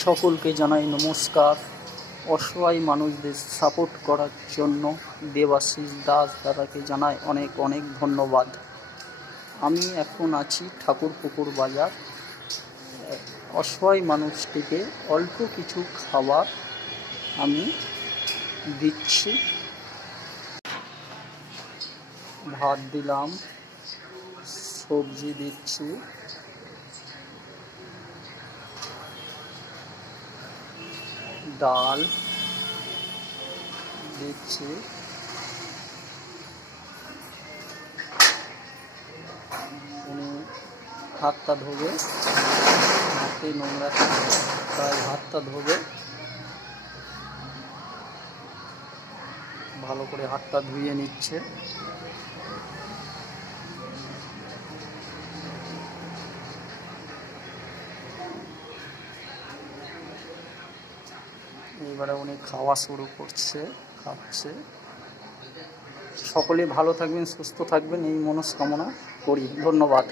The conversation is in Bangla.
সকলকে জানাই নমস্কার। অসহায় মানুষদের সাপোর্ট করার জন্য দেবাশিস দাস দাদাকে জানাই অনেক অনেক ধন্যবাদ। আমি এখন আছি ঠাকুরপুকুর বাজার। অসহায় মানুষটিকে অল্প কিছু খাবার আমি দিচ্ছি। ভাত দিলাম, সবজি দিচ্ছি, ডাল দিচ্ছি, উনি হাতটা ধোবে, হাতে নোংরা তাই হাতটা ধোবে, ভালো করে হাতটা ধুয়ে নিচ্ছে। এবারে উনি খাওয়া শুরু করছে, খাচ্ছে। সকলে ভালো থাকবেন, সুস্থ থাকবেন এই মনস্কামনা করি। ধন্যবাদ।